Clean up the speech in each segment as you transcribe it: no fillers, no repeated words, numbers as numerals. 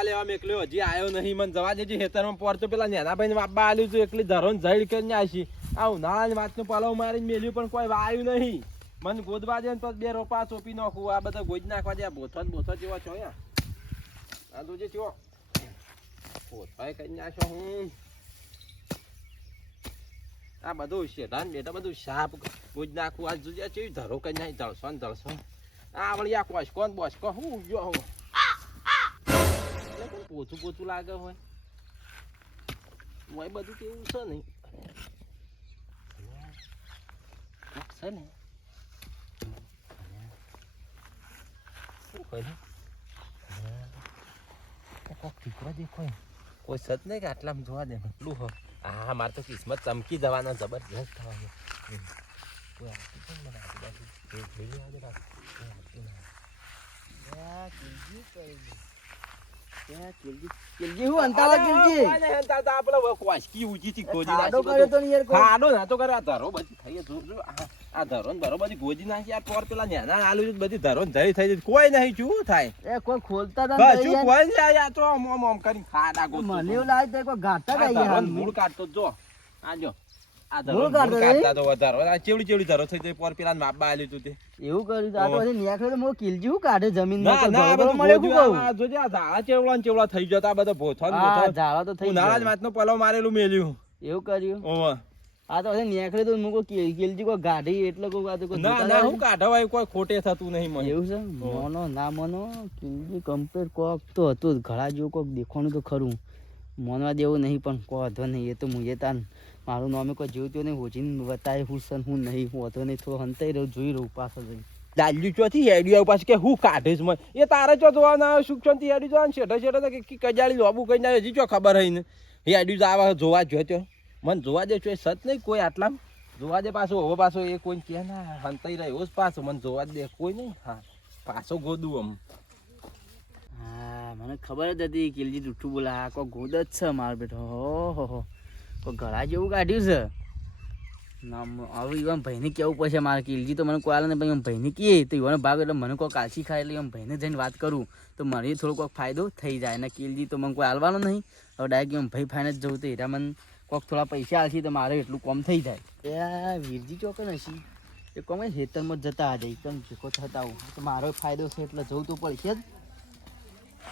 માપા લેવા મેકલ્યો હજી આવ્યો નહીં મને જવા દેજે ખેતરમાં પોરતો પેલા નેના ભાઈને માપા આલ્યું તું એકલી ધરોન જઈડ કરીને આશી આ ઉનાળાની વાતનું પાલવ મારીને મેલ્યું પણ કોઈ વાયું નહીં મને ગોદવા દે ને તો 2 રોપા ચોપી નાખું આ બધા ગોદ નાખવા દે બોથો જેવા છો આ જોજે ચો બોથાય કરી નાખો હું આ બધું શેઠાન બેટા બધું સાપ ગોદ નાખું આ જોજે ચેવી ધરો કરી નાખી ધળસો આ વળી આ કોશ કોણ બોસ કો હું જો હું પોતું લાગે હોય બધું કેવું છે નહીં છે ને કોઈ સત નહીં કે આટલામાં જોવા દે એટલું હો હા મારે તો કિસ્મત ચમકી જવાનો જબરજસ્ત થવાનો ગોજી નાખી આ ટોર પેલા નેના આલુ બધી ધરો જઈ થઈ કોઈ નહીં શું થાય કોઈ ખોલતા શું કોઈ નહીં તો ઓમ કરીને ખાડા મને એવું લાગે કોઈ ગાતા મૂળ કાઢતો જો આ જો આ ધરો કાઢતા તો વધારો આ ચેવડી ધરો થઈ જાય પોર પેલા માપા આલ્યું તું તે એવું કર્યું આ તો નેખડે તો મો કિલજી હું કાઢે જમીન માં ના મળે હું કહું જોજે આ ઝાડા ચેવડા થઈ જતા બધા ભોથો ઝાડા તો થઈ નાજ માથનો પલો મારેલું મેલ્યું એવું કર્યું ઓવા આ તો નેખડે તો મુકો કિલજી કો ગાઢી એટલે કો આ તો ના હું કાઢવાય કોઈ ખોટે થતું નહીં મને એવું છે મોનો ના મોનો કિલજી કમ્પ્લીટ કોક તો હતું ઘડા જેવું કોક દેખવાનું તો ખરું મોનવા દેવું નહીં પણ કો વધો નહીં એ તો મુજે તાન મારું નામે કોઈ જોયું નહીં હોજીને બતાય હું સન હું નહીં હું હતો નહીં થોડો હંતાઈ રહ્યો જોઈ રહ્યું પાછો જઈને દાલ્યું ચોથી હેડ્યું પાછું કે હું કાઢે છે મને એ તારે ચો જોવાના સુખ શાંતિ હેડ્યું જોવા શેઠે કે કજાળી લોબુ કઈ ના હજી ચો ખબર હોય ને હેડ્યું આવા જોવા જોયો મને જોવા દે છો સત નહીં કોઈ આટલા જોવા દે પાછો હવે પાછો એ કોઈ કે ના હંતાઈ રહ્યો જ પાછો મને જોવા દે કોઈ નહીં હા પાછો ગોદું આમ હા મને ખબર જ હતી કિલજી જૂઠું બોલા આ કોઈ ગોદ જ છે મારો બેઠો હો કોઈ ઘડા જેવું કાઢ્યું છે હવે ઈવન ભાઈને કેવું પડશે મારે કિલજી તો મને કોઈ આલે ને ભાઈ એમ ભાઈને કહે તો ઈવાનો ભાગ એટલે મને કોઈ કાચી ખાય એટલે એમ ભાઈને જઈને વાત કરું તો મને થોડો કોઈક ફાયદો થઈ જાય ને કિલજી તો મને કોઈ આલવાનો નહીં હવે ડાયરેક્ટ એમ ભાઈ ફાઈને જ જવું તો એરા મને કોઈક થોડા પૈસા આલશે તો મારે એટલું કોમ થઈ જાય એ વીરજી ચોકે નથી એ કોમ ખેતરમાં જતા જાય એકદમ ભેગો થતા આવું તો મારો ફાયદો છે એટલે જવું તો પડશે જ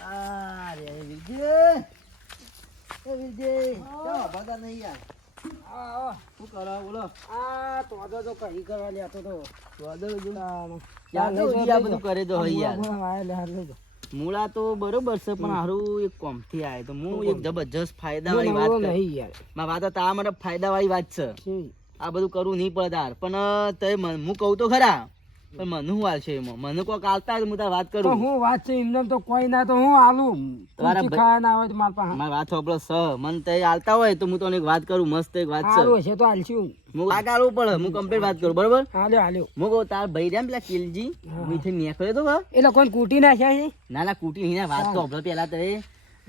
આ રે વીરજી વીરજી બધા નહીં યાર શું કરો બોલો આ તો કઈ કરવા લેતો તો બધું કરે તો મૂળા તો બરોબર છે પણ હારું એક કોમ થી આવે તો હું એક જબરજસ્ત ફાયદા વાળી વાત નહીં યાર મારી વાત તારા માટે ફાયદા વાળી વાત છે આ બધું કરવું નહીં પડે તાર પણ તે હું કહું તો ખરા પણ મને હું હાલ છે એમાં મને કોઈક આલતા હું તાર વાત કરું હું વાત છે એમને તો કોઈ ના તો હું આલું ખાયા ના હોય તો મારી વાત સાંભળો સ મને તે આલતા હોય તો હું તને એક વાત કરું મસ્ત એક વાત છે તો આલશું હું આ કાઢવું પડે હું કમ્પ્લીટ વાત કરું બરોબર હાલ્યો હું કહું તાર ભાઈ રહ્યા પેલા કિલજી મીઠે નીકળ્યો તો એટલે કોઈ કૂટી નાખ્યા છે ના કૂટી નહીં વાત તો આપણે પેલા તો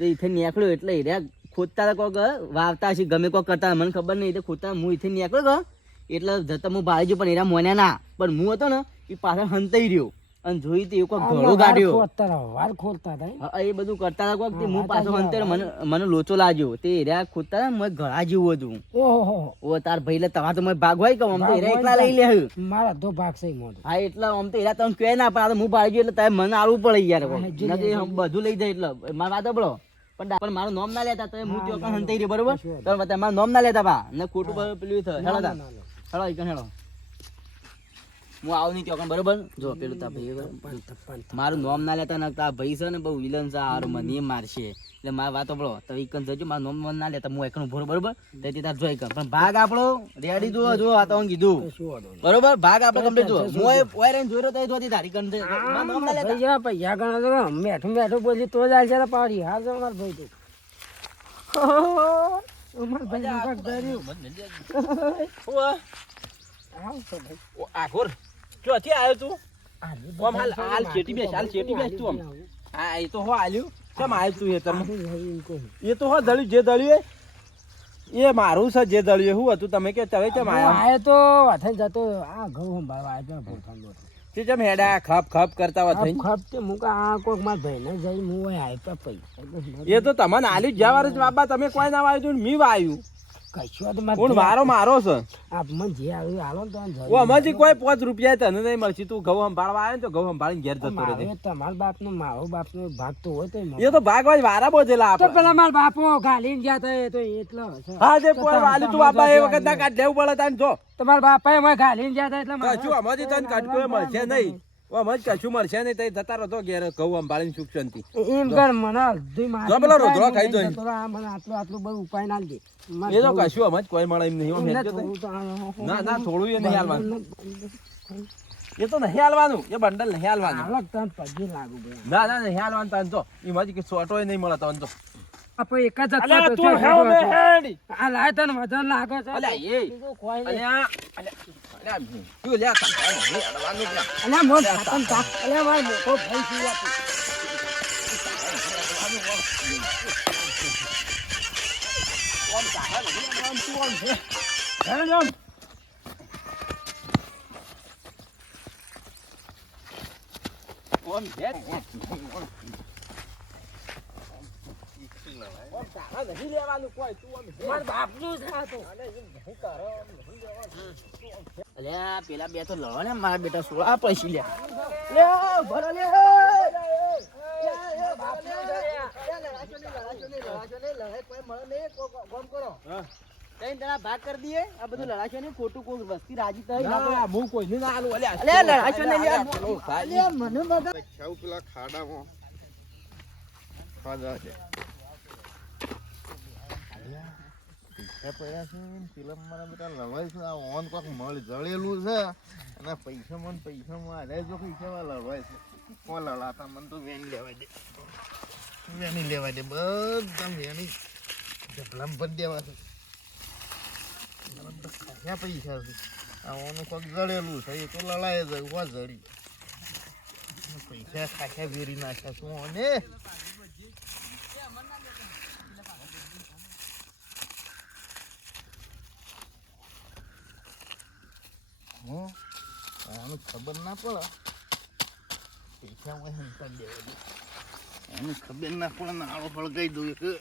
ઈથે નીકળ્યો એટલે એ ખોદતા કોક વાવતા છે ગમે કોક કરતા મને ખબર નહીં એટલે ખોદતા હું ઈથે નીકળ્યો એટલે જતા હું ભાઈ પણ એના મોન્યા ના પણ હું હતો ને એ પાછળ હંતાઈ રહ્યો અને જોઈ તો કોઈ ઘોડો ગાડ્યો એ બધું કરતા હતા કોક હું પાછો હંતાઈ મને લોચો લાગ્યો તે એરિયા ખોદતા હતા મેં ઘડા જેવું હતું ઓ તાર ભાઈ એટલે તમારે તો મને ભાગ હોય કે આમ તો એરિયા એકલા લઈ લે મારા તો ભાગ છે હા એટલે આમ તો એરિયા તમે કહે ના પણ હું ભાઈ ગયો એટલે તમે મને આલવું પડે યાર બધું લઈ જાય એટલે મારા વાત આપડો પણ મારું નામ ના લેતા તમે હું ત્યાં હંતાઈ રહ્યો બરોબર તમે મારું નામ ના લેતા બા ને ખોટું પેલું હેડો હેડો ઈ હેડો હું આવું નહીં ત્યાં બરોબર જો પેલું તા ભાઈ મારું નામ ના લેતા ને તા ભાઈ છે ને બહુ વિલન છે હારું મને એ મારશે એટલે મારી વાત આપણો તો ઈકન જજો મારું નામ ના લેતા હું એકનું ભરો બરોબર તેથી તાર જોઈ કર પણ ભાગ આપણો રેડી જો આ તો કીધું બરોબર ભાગ આપણે કમ્પ્લીટ જો હું ઓય રેન જોઈ રહ્યો તો જોતી તારી કન મારું નામ ના લેતા પૈયા ગણા મેઠું બોલી તો જ આલશે પાડી હાલ જો માર ભાઈ તો ઉમર ભાઈ ભાગ ધર્યું ઓ આખોર ચોથી આવ્યો તું ઓમ હાલ ચેટી બેસ તું આમ હા એ તો હો આલ્યું કેમ આવ્યો તું એ તમે એ તો હો દળ્યું જે દળ્યું એ મારું છે જે દળ્યું શું હતું તમે કે તમે કેમ આવ્યા તો અથઈ જતો આ ઘઉં સંભાળવા આવ્યો તે જેમ હેડા ખપ ખપ કરતા હોત થઈ ખપતે મુકા આ કોક માર ભાઈને જઈ હું હોય આપ્યા પૈસા એ તો તમને આલી જવાર જ બાબા તમે કોઈ ના વાયું તું મી વાયું કશું તો કોણ મારો મારો છે આપ મન જે આવ્યું હાલો તો ઓ અમાજી કોઈ 5 રૂપિયા તને નહીં મળશે તું ઘઉં સંભાળવા આવે ને તો ઘઉં સંભાળીને ઘેર જતો રહે તમારા બાપનો મારો બાપનો ભાગ તો હોય તો એ તો ભાગ હોય વારા બોજેલા તો પેલા મારા બાપો ગાલીને ગયા તો એ તો એટલો હશે હા જે કોઈ વાલી તું બાપા એ વખત ના કાઢ લેવું પડે તાન જો તમારા બાપા એ મને ગાલીને ગયા હતા એટલે કશું અમાજી તને કાઢકો મળશે નહીં અમાજ કશું મળશે નહીં તઈ જતા રહો ઘેર ઘઉં સંભાળીને સુખ શાંતિ એમ કર મને અડધી જો પેલો રોધડો ખાઈ જો મને આટલું બધું ઉપાય ના દે એ તો કશું અમાજ કોઈ મળે એમ નહીં ના ના થોડું એ નહીં હાલવાનું એ તો નહીં હાલવાનું એ બંડલ નહીં હાલવાનું અલગ તન પગે લાગુ ના ના નહીં હાલવાનું તાન તો એમાંથી કે સોટો નહીં મળે તન તો આપણે એક જ અલ્યા તું હેવ મે હેડી આ લાય તને વજન લાગે છે અલ્યા એ અલ્યા અલ્યા તું લ્યા તા અડવાનું લ્યા અલ્યા મોર ખાતન તા અલ્યા માર મોકો ભાઈ સીવા કોણ તા હે તું કોણ છે નહીં લેવાનું કોઈ તું માર બાપનું છે આ તો અલ્યા પેલા બે તો લડો ને મારા બેટા 16 પૈસી લે ભરો લે ભાગ કરી દઈએ આ બધું લડાશો ને ખોટું કોઈ વસ્તી રાજી થાય હું કોઈ ના આલું લડાશો ને મને પેલા ખાડામાં ખાધા છે પૈસા પડ્યા છે ફિલ્મ મારા બેટા લવાય છે આ ઓન કોક મળ જળેલું છે અને પૈસા મારે જો પૈસા લડવાય છે કોણ લડાતા મને તો વેણી લેવા દે બધા વેણી ઢગલામ ભરી દેવા છે ક્યાં પૈસા છે આ ઓનું કોક જળેલું છે એ તો લડાય છે ઉભા જડી પૈસા ખાખ્યા વેરી નાખ્યા શું અને આનું ખબર ના પડે પૈસા કરી દેવા દે એનું ખબર ના પડે ને આળો ફળગાઈ દઉં કે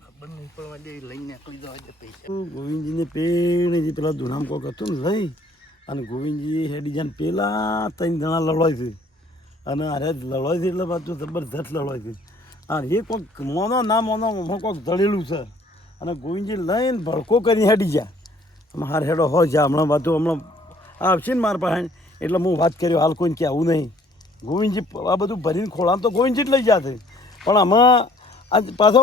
ખબર નહીં પડવા દે લઈને નીકળી જવા દે પૈસા ગોવિંદજીને પેણે પેલા ધુનામ કોક હતું ને લઈ અને ગોવિંદજી હેડી જાય પેલા 3 જણા લડવાય છે અને અરે લડવાય છે એટલે પાછું જબરદસ્ત લડવાય છે અને એ કોઈક મોનો ના મોનો કોઈક જડેલું છે અને ગોવિંદજી લઈને ભડકો કરીને હેડી જાય આમાં હાર હેડો હોય જા હમણાં આવશે ને મારા પાસે એટલે હું વાત કર્યો હાલ કોઈને કહેવું નહીં ગોવિંદજી આ બધું ભરીને ખોળામ તો ગોવિંદજી જ લઈ જશે પણ આમાં આ પાછો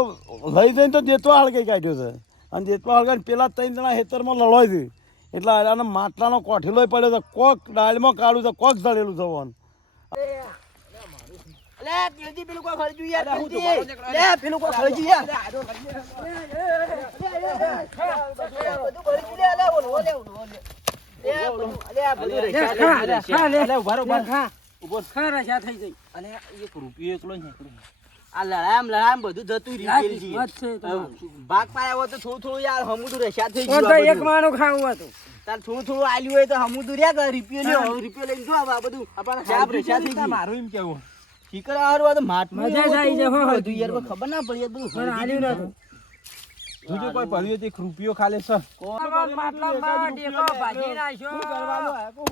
લઈ જઈને તો દેતવા હળગાઈ કાઢ્યો છે અને દેતવા હળગાઈને પેલા 3 જણા હેતરમાં લડવાય છે એટલે આને માટલાનો કોઠેલો પડ્યો છે કોક ડાળમાં કાઢું છે કોક જળેલું છે વન પેલું કોઈ ખર્ચું યાર પેલું કોઈ ખર્ચું યાર આ લડામ બધું જતું ભાગ પાડ્યા હોય તો થોડું યાર હમુદું રસ્યા થઈ ગયું એક માણો ખાવું હતું તાર થોડું આલ્યું હોય તો હમુદું રહ્યા રૂપિયો લઈને જો આ બધું રસ્યા થઈ ગયું મારું એમ કેવું શીકર હારું તો માટ મજા જાય છે હો બધું યાર ખબર ના પડી બધું આલ્યું નતું બીજું કોઈ પડ્યું એક રૂપિયો ખાલે છે માટલામાં ટેકો ભાજી નાખ્યો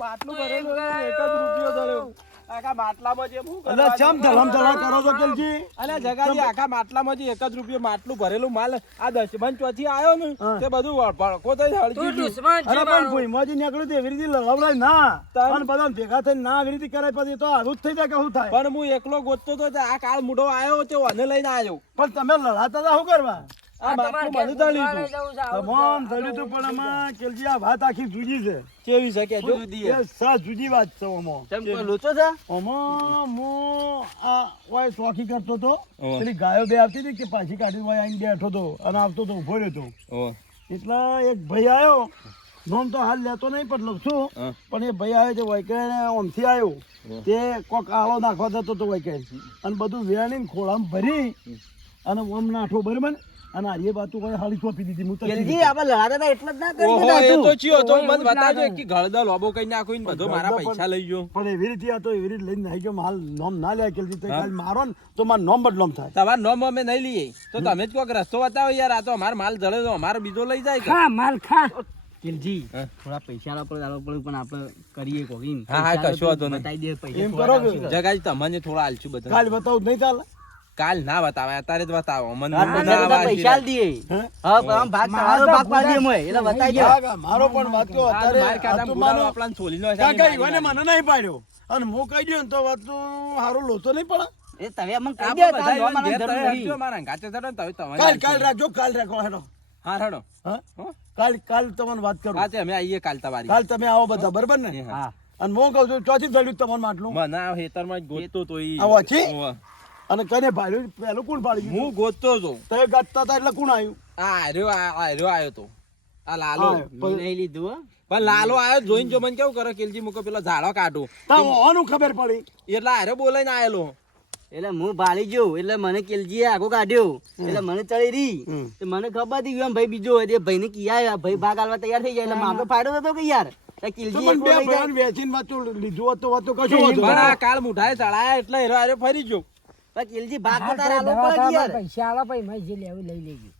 બાટલું ભરેલું એક જ રૂપિયો ધર્યો આખા માટલામાં જે એટલે ચમ ધલમ ધલા કરો છો કેલજી અને જગાજી આખા માટલામાં જે એક જ રૂપિયો માટલું ભરેલું માલ આ 10 ચોથી આવ્યો ને તે બધું ભડકો થઈ હળગી ગયું. અરે પણ ભૂઈમાંથી નીકળ્યું તો એવી રીતે લડાવડાય ના અને બધા ભેગા થઈને ના આવી રીતે કરાય પછી તો આવું જ થઈ જાય કે શું થાય પણ હું એકલો ગોતતો તો આ કાળ મૂઢો આવ્યો તે ઓને લઈને આવ્યો પણ તમે લડાતા હતા શું કરવા આ માટલું બધું દળ્યું હતું. તમામ દળ્યું હતું પણ આમાં કેલજી આ વાત આખી જુદી છે કેવી છે કે જો એ સા જુદી વાત છે આમાં ચમ કોઈ લોચો છે આમાં હું આ ઓય શોખી કરતો હતો પેલી ગાયો બે આવતી હતી કે પાછી કાઢી ઓય આઈને બેઠો હતો અને આવતો હતો ઉભો રહ્યો હતો એટલે એક ભાઈ આવ્યો નોમ તો હાલ લેતો નહીં પણ લઉં છું હા. પણ એ ભાઈ આવે છે વૈકેણ ઓમથી આવ્યો તે કોક આળો નાખવા જતો હતો વૈકેણ અને બધું વેણીને ખોળામાં ભરી અને ઓમ નાઠો બરાબર અને આ બાતું કોઈ હાલી ચોપી દીધી હું તો કેલજી આપણે લડાતા હતા એટલે જ ના કરી ઓહો, દીધા એ તો તું. ચિયો તો મને બતાવજો કે ગળદા લોબો કઈ નાખું ને બધો મારા પૈસા લઈ ગયો. પણ એવી રીતે આ તો એવી રીતે લઈને નાખી ગયો હાલ નોમ ના લે કેલજી તો કાલ મારો ને તો મારો નોમ બદલોમ થાય તમારો નોમ અમે નહીં લઈએ તો તમે જ કોઈક રસ્તો બતાવો યાર. આ તો અમારો માલ જળે તો અમારો બીજો લઈ જાય કે? ખા માલ ખા કેલજી હા. થોડા પૈસા આપણે આલો પડે પણ આપણે કરીએ કોકીન. હા, હા, પૈસા કશો વાંધો નહીં. બતાવી દે પૈસા એમ થોડા કરો કે- આવશે. જગાજી તમને થોડા આલશું બધા. કાલ બતાવું નહીં ચાલે કાલ ના બતાવે અત્યારે જ બતાવો મને હા, બધા બધા આવા પૈસા આલ દઈએ. હે? હા, પણ આમ ભાગ તમારો ભાગ પાડીએ મોય. એટલે બતાવી દે. કાકા, મારો પણ વાત તો આ તો અત્યારે માર ખાતામાં આ તો પુરાવો માનો- આપણાને છોલીનો હશે કાકા ને ઈવાને મને નહીં પાડ્યો અને હું કહી દઉં ને તો વાત તો હારો લોતો નહીં પડે એ તમે અમને કહી આપણે દે, બધા તારા ઈવન નોમ ઘેર આલવાની તમે જરૂર હટજો, નહીં. મારા અંગાચે ચડો ને તો તમારે કાલ આલશું. રાખજો કાલ રાખો હેડો હા હેડો. હા હો? કાલ તમને વાત કરું હા તે અમે આવીએ કાલ તમારી. કાલ તમે આવો બધા બરાબર ને હા. હા. અને હું કહું છું ચોથી થયું તમારું માટલું મને આ હેતરમાં જ ગોતતો તો ઈ. આવો છે? હોવે. અને કને ભાડ્યું પેલું કોણ પાડી હું ગોતતો હતો. તમે ગાતા હતા એટલે કોણ આવ્યું આ આર્યો આવ્યો તો આ લાલો. હા. મેં નહીં લીધું હો. પણ લાલો આવ્યો જોઈને જો મને કેવું કરે કેલજી મૂકો પેલો ઝાડો કાઢો તાવ ઓનું ખબર પડી એટલે આર્યો બોલાઈને આયેલો. એટલે હું ભાળી ગયો એટલે મને કેલજીએ આગો કાઢ્યો એટલે મને ચડી રહી હમ. તો મને ખબર હતી કે આમ ભાઈ બીજો હોય તે ભાઈને કિયા ભાઈ ભાગ આલવા તૈયાર થઈ જાય એટલે મારો ફાયદો થતો કે યાર તો કિલજી તમને એકલો બે લઈ જાય. ભાઈઓને વેચીને વાંચો લીધું હોત તો વાતો કશો વાંધો પણ નહીં. આ કાળ મુઠાએ ચડાયા એટલે હેરો આર્યો ફરી ગયો. પણ કિલજી ભાગ હા, તો તારે આલવો દવા પડે કે ખાવા યાર. પૈસા આલો પછી મેં જે લેવું લઈ લેજો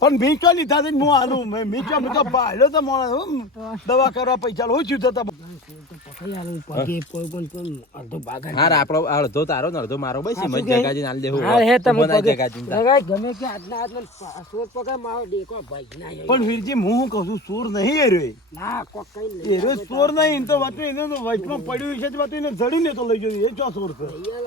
પણ મીચો લીધા છે ને હું આલું મીચો તો ભાડ્યો તો માણસ દવા કરવા પૈસા લો શું થતા તો પકડી આલું પગે પણ અડધો ભાગ જ. હાર આપણો અડધો તારો ને અડધો મારો બસ એમ જ શું કહે? જગાજી નાલ દેવું. હા, હે તમે મને પગે. જગાજી. લગાય ગમે કે આજના આજના સોર પકડ મારો દેખો ભાઈ ના પણ વીરજી હું શું કહું છું ચોર નહીં એર્યો ના કોક કઈ લઈ એરો ચોર નહીં તો વાતો એને તો વચમાં પડ્યું છે વાતો એને જડીને તો લઈ ગયો એ ચો ચોર છે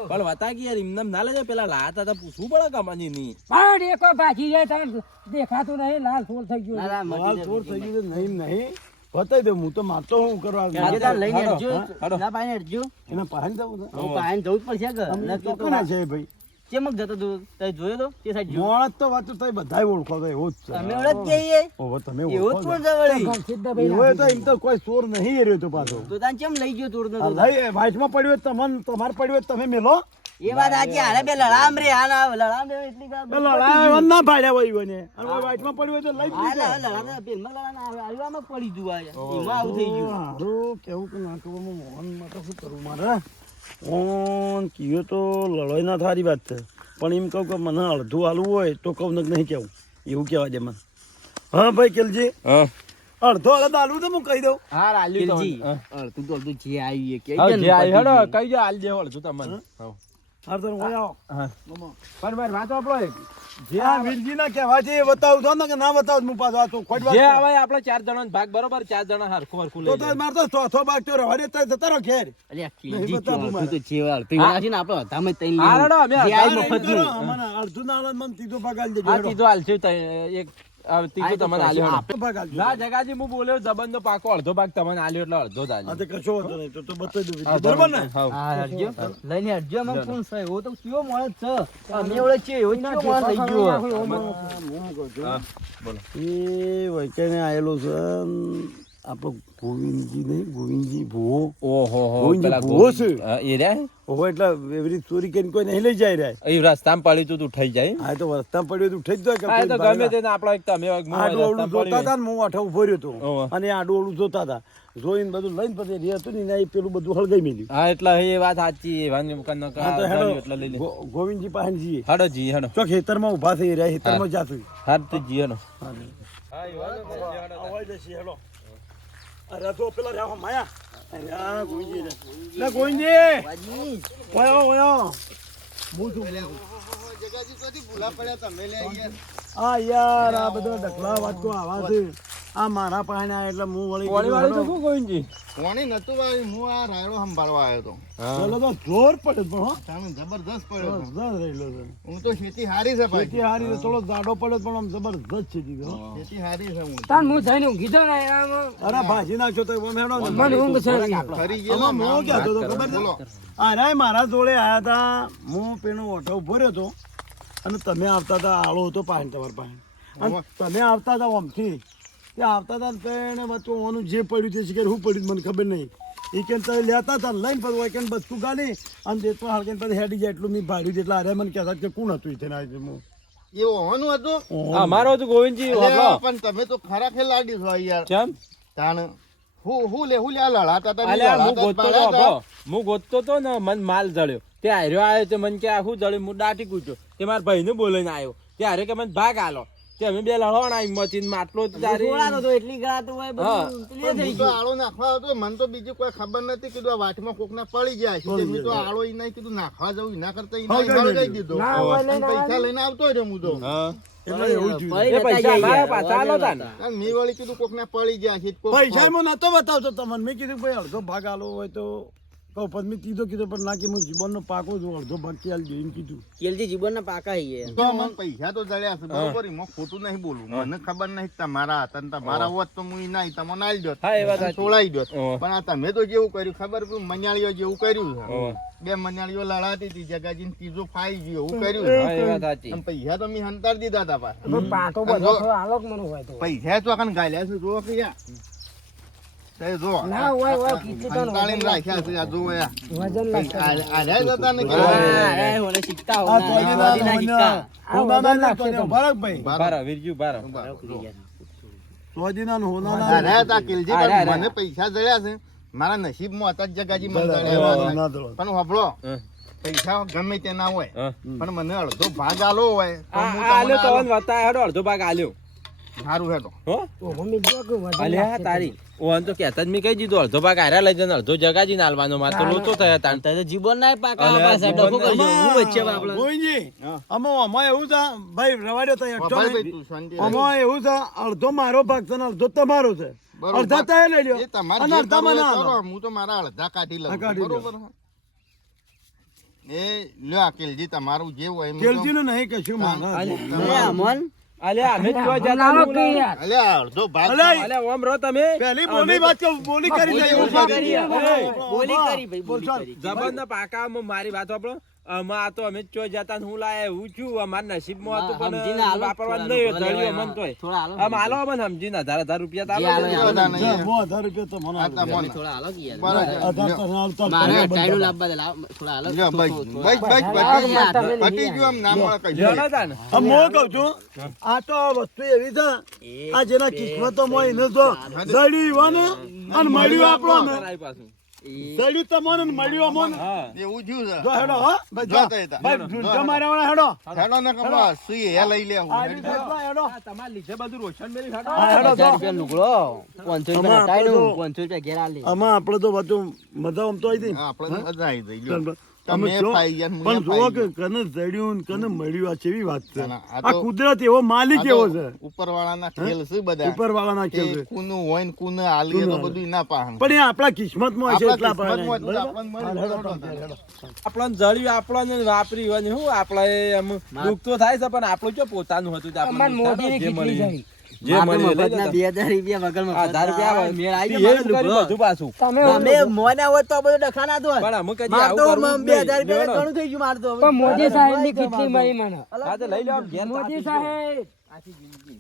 પણ વતા કે યાર એમને ના લેજે પેલા લાતા તા પૂછવું પડે કમાની ની. મારો દેખો ભાગી જાય તારે દેખાતું નહીં લાલ સોર થઈ ગયો ના, ના, હાલ મટી ચોર જાય, થઈ ગયું છે. નહીં બતાવી દઉં હું તો મારતો હું કરવા કેલજી તારે લઈને હાલો, હેડજો. હાલો. ના પાઈને હેડજો. એના પાસે જવું છે હું પાઈને જવું જ પડશે કે તમને નક્કી તો ચોકના છે ભાઈ ચેમક જતો તું તે જોયો તો તે સાઈડ જો મોણસ તો વાતો તો બધાય ઓળખો તો એવો જ છે તમે ઓળખ જઈએ ઓહો તમે એવો ઓળખો જ પણ જવળી એવો તો એમ તો કોઈ ચોર નહીં એર્યો તો પાછો તો તાન ચેમ લઈ ગયો ચોર આ નતો લઈ વાઇટમાં પડ્યો હોય તમને તમારે પડ્યો હોય તમે મેલો એ વાત સાચી હારે બે લડામ રે હાલ લડામ રે એટલી કા લડાવા ના ભાડ્યા હોય ઈવોને. અને વાઇટમાં પડ્યો હોય તો લઈ જ લીધો. લડામ પેલમાં લડામ આલવામાં પડી જુવા એમાં આવું થઈ ગયું હારું કેવું કે ના કેવું મોહનમાં તો શું કરું મારે ઓન કીયો તો લડાઈ ના થારી વાત છે પણ એમ કહું કે મને અડધું હાલવું હોય તો કહું ને નહીં કેવું એવું કહેવા દે મને હા ભાઈ કેલજી હા. અડધો અડધ હાલવું તો હું કહી દઉં હાર આલ્યું તો. કિલજી હા. અડધું તો અડધું જે આવી કે હા, જે આઈ હેડો કઈ જે આલ દેવો અડધું તમને. હા. હાર તો હું આવો હા. પણ મારી વાતો આપણો એક. જે આ વીરજીના કહેવા છે એ બતાવું છો ને કે ના બતાવું હું પાછો આ તો ખોટ વાત જે છે. આવે આપણે 4 જણાનો ભાગ બરોબર 4 જણા હરખું હરખું તો લઈ તાર જાય. માર તો ચોથો ભાગ તો રવા દે તાર જતા રહો ઘેર અલ્યા કિલજી નહીં બતાવું અડધું તો મારે. જે અડધું ના છે ને આપણે હતામાં તઈ હા, હેડો, અમે જે હતામાં આવી તાર એમ કરો, મફતનું. મને અડધું ના હાલે મને ત્રીજો ભાગ આલી દેજો હા હેડો. ત્રીજો હાલશું એક ત્રીજો તમને આલ્યો હેડો. ત્રીજો ભાગ આલજો. ના જગાજી હું બોલ્યો જબંદો પાકો અડધો ભાગ તમને આલ્યો એટલે અડધો જ હા આલ્યો. તો કશો વાંધો નહીં તો બતાવી દઉં હા, બરોબર ને હા. હા હરજો લઈને હરજો અમે કોણ છે એવો તો કયો માણસ છે અમે ઓળખ છે એવો જ કયો માણસ થઈ ગયો હા, બોલો. એ વૈકાઈને આવેલો છે આપણો ગોવિંદજી નહીં ગોવિંદજી ભૂવો ઓહો હો ગોવિંદજી પેલા ભૂવો છે. હા, એ રહ્યા ઓહો એટલે એવી રીતે ચોરી કરીને કોઈ નહીં લઈ જાય રહ્યા એ રસ્તામાં પડી તું તું થઈ જાય. હા તો રસ્તા પડ્યો તો ઉઠી જ જાય કે હા, એ તો કોઈ ગમે તેને આપણો એક તમે એક મોહ આડું રસ્તામાં અવળું જોતા પડ્યું. હતા ને હું આઠા ઉભો રહ્યો હતો ઓહો. અને આડું અવળું જોતા હતા જોઈને બધું લઈને પછી રે હતું ને એ પેલું બધું હળગાઈ મેલ્યું હા એટલે એ વાત સાચી એ વાની મુકન હા તો હેડો એટલે લઈ લે. ગોવિંદજી પાસે જઈએ હેડો જી હેડો. ચોક ખેતરમાં ઊભા થઈ રહ્યા ખેતરમાં જાતું હા તો જી હેડો. અવાજ જશે હેડો અરે તો પેલા રહ્યા માયા અરે આ ગોવિંદજી રે. લે ગોવિંદજી વાજી ઓયો ઓયો હું છું જગાજી કોથી ભૂલા પડ્યા તમે લે યાર આ યાર આ બધા ડકલા વાતો આવા છે આ મારા પાસે આયા એટલે હું વળી વાળી વાળી તો શું ગોવિંદજી? કોણી નતું વાળી હું આ રાયડો સંભાળવા આવ્યો તો પેલો તો જોર પડે પણ હો સામે જબરદસ્ત પડ્યો હતો. જબરદસ્ત રહેલો છે હું તો ખેતી હારી છે ભાઈ ખેતી હારી છે, થોડો જાડો પડ્યો પણ આમ જબરદસ્ત છે દીકરો. ખેતી હારી છે હું તાર હું જઈને ઊંઘી જાઉં ને આમ અરે ભાજી નાખશો તો એમ હેડો ને. મને ઊંઘ ચડી ગઈ. ફરી ગયેલો આમાં હું કહેતો હતો ખબર બોલો છે અરે મારા જોડે આયા હતા હું પેલો ઓટો ઉભો રહ્યો હતો અને તમે આવતા હતા આળો હતો પાસે તમારા પાસે અને તમે આવતા હતા આમથી તે આવતા હતા ને કઈને વચ્ચે ઓનું જે પડ્યું તે શીખર શું પડ્યું મને ખબર નહીં એ કે તમે લેતા હતા લઈને પછી હોય કે બસ્તું ગાલી અને દેતો હાલકે પછી હેડી જાય એટલું મેં ભાડ્યું એટલે અરે મને કહેતા કે કોણ હતું એ ના એ ઓહનું હતું અમારો હતું ગોવિંદજી અલ્યા, પણ તમે તો ખરા ખેલાડી છો યાર કેમ તાણ હું લે આ લડાતા હતા અલ્યા હું લડાતા ગોતતો પાડ્યા હતા. તો હું ગોતતો તો ને મન માલ જળ્યો તે હાર્યો આવ્યો તે મને કે આખું જળ્યું હું દાટી કૂટ્યો તે મારા ભાઈને બોલાઈને આવ્યો તે હારે કે મને ભાગ આલો તે અમે બે લડવાના હિંમતી માટલો થોડાનો તો એટલી ગળાતું હોય બધું clear થઈ હું તો ગયું. આળો નાખવા હતો મને તો બીજી કોઈ ખબર નથી કીધું આ વાટમાં કોકના પડી જાય છે તે મેં તો આળો ઈ નહીં કીધું નાખવા જવું એના કરતા ઈ હા, નહીં ગઈ ગઈ દીધો ના હોય અને ને પૈસા લઈને આવતો રહ્યો હું તો એટલે એવું થયું એ પૈસા અમારા પાછા આલો તા ને અને મેં વળી કીધું કોકના પડી જાય છે કોક પૈસા એમાં નતો બતાવતો તમને મેં કીધું ભાઈ અડધો ભાગ આલો હોય તો કહું પછી મેં કીધું પણ ના કે હું જીવનનો પાકો છું અડધો ભાગ કે આલજો એમ કીધું કેલજી જીવનના પાકા હઈએ. તો મને પૈસા તો જડ્યા છે બરોબર એમાં ખોટું નહીં બોલું મને ખબર નહીં તમારા હતા ને તમારા હોત તો હું ઈ નહીં તમને આલી દોત હા, એ વાત સાચી. છોડાઈ દોત ઓહો. પણ આ તમે તો જેવું કર્યું ખબર કે મન્યાળીઓ જેવું કર્યું છે ઓહો. બે મન્યાળીઓ લડાતી હતી જગાજીને ત્રીજો ફાઈ ગયો એવું કર્યું હા, એ વાત સાચી. અને પૈસા તો મેં હંતાર દીધા હતા પાછા. પણ પાટો બધો થોડો આલોક મને હોય તો પૈસા તો આખા ગાલ્યા છે જો કે યાર તે જો ના હોય કેટલી ટન હંતાળીને રાખ્યા છે આ જો યાર વજન લાગશે આર્યા જતા ને હા, એ ઓલે સિક્કા આ હોના, તો મોદીના સિક્કા. ભરતભાઈ બારા વીરજુ બારા સોજીના ને હોનાના આર્યા હતા કિલજી આર્યા, પણ આર્યા. મને પૈસા જડ્યા છે મારા નસીબમાં હતા જ જગાજી મને ના જડ્યા દળો. પણ હોભળો હા. પૈસા ગમે તે ના હોય હા. પણ મને અડધો ભાગ આલો હોય તો આ હું આલ્યો તમને તો આલો. વતા હેડો અડધો ભાગ આલ્યો સારું હેડો હો ઓહો મેં જો કે વજન અલ્યા લાગશે તારી ઓન તો કહેતા જ મેં કહી દીધું અડધો ભાગ હાર્યા લઈ જને અડધો જગાજી નાલવાનો માર તો લોચો થયા તાણ તારે તો જીવનના પાકા અલ્યા, પાછા ડખો કરજો. હું વચ્ચે આમાં બાપડો. ગોવિંદજી, હા. આમાં એવું છે ભાઈ રવાડ્યો તો એકસો ભાઈ, નહીં. તું શાંતિ આમાં એવું છે અડધો મારો ભાગ છે ને અડધો તમારો છે બરોબર. અડધા તમે લઈ લ્યો એ તમારે અને જે અડધા કરવું મને એ આલો. કરો. હું તો મારા અડધા કાઢી લઉં હા, કાઢી લો. બરોબર એ લ્યો અકેલજી તમારું જે હોય એમ તો- કેલજીનું નહીં કશું મારે. એ અમન, અલ્યા અમે જ કોઈ જતા આલો નહીં કે બોલાવો. યાર અલ્યા અડધો ભાગ અલ્યા, અલ્યા ઓમ રહો તમે પહેલી બોલી વાત કે બોલી કરી બોલી દઈએ. કરી, એ, બોલી કરી ભાઈ, બોલી બોલ, કરી. જબરના પાકામાં મારી વાત સાંભળો આમાં આ તો અમે જ ચોય જતા ને હું લાયા હું છું અમારા નસીબમાં હતું સમજીને પણ હાલો, વાપરવાનું થોડા નહીં લોકો જળ્યું લેવાય, અમને તોય થોડા હાલો. આમ હાલો અમને સમજીને 1000 રૂપિયા તો જે આલો. હાલો, બધા નહીં. જા, 1000 રૂપિયા તો મને આ આલો. તમને. થોડા હાલો કે યાર. બરાબર. 1000 તો હાલતા જ મારે બંધ અટાયણું કરો. લાવવા દે, લાવ, થોડા હાલો. લ્યો, બસ, થોડા બસ, બસ, હાલો. બસ, પતી ગયું આમ ના મળે કઈ. જણો તા ને. હું કહું છું આ તો વસ્તુ એવી છે આ જેના કિસ્મતોમાં એને જો જડ્યું ઈવોને અને મળ્યું આપણો ને કરાય પાછું. જડ્યું તમને ને મળ્યું અમોને. હા એવું થયું છે. જો હેડો હો ભાઈ જો જો. તો એ તા. ભાઈ ઢૂંઢો માર્યા વાળા હેડો હેડો ને કપા સુઈ હે લઈ લે આ રીતે એટલા હેડો આ તમારે લીધે બધું રોશન મેલી ખાતો. હા, હેડો 1000 રૂપિયા લુગડો, 500 રૂપિયા આમાં અટાયણું, આપણે 500 રૂપિયા ઘેર આલી. આમાં આપણે તો બધું મજા આમ તો આવી હતી હા, આપણે મજા આવી ગઈ લ્યો. અમે તમે જો ફાઈ ગયા ને પણ મુએ જુઓ ફાઈ કે ગયા. કને જડ્યું ને કને મળ્યું આ કેવી વાત છે ના, આ આ તો- કુદરત એવો માલિક એવો છે ઉપરવાળાના ખેલ છે બધા ઉપરવાળાના ખેલ છે કે કુનું હોય ને કુને હાલીએ તો બધું ના પાહણ. પણ એ આપણા કિસ્મતમાં હશે એટલા આપણા કિસ્મતમાં જ બરાબર? આપણને મળ્યું. હેડો, બરોબર. હેડો. આપણને જળ્યું આપણને વાપરી હોય ને શું આપણે એમ દુઃખ તો થાય છે પણ આપણું જો પોતાનું હતું તે આપણને અમાર દુઃખ થાય ને, મોદીને જે કેટલી મળ્યું. જડી જે મારે મળ્યું એ લઈ મફતના લેતા. 2000 રૂપિયા વગર મફતના 1000 રૂપિયા આવે. મેળ આવી એ જાય જ મારે કર્યું લુગડો. બધું પાછું. તમે અમે મોના હોત તો આ બધું ડખા ના ધોત. પણ અમુક હજી માર આવું તો કરવું જ 2000 નહીં. રૂપિયા જોડો. ઘણું થઈ ગયું મારે તો. પણ મોદી સાહેબ ની કેટલી મળી મને હા તો લઈ લો ઘેર મોદી સાહેબ આખી જિંદગી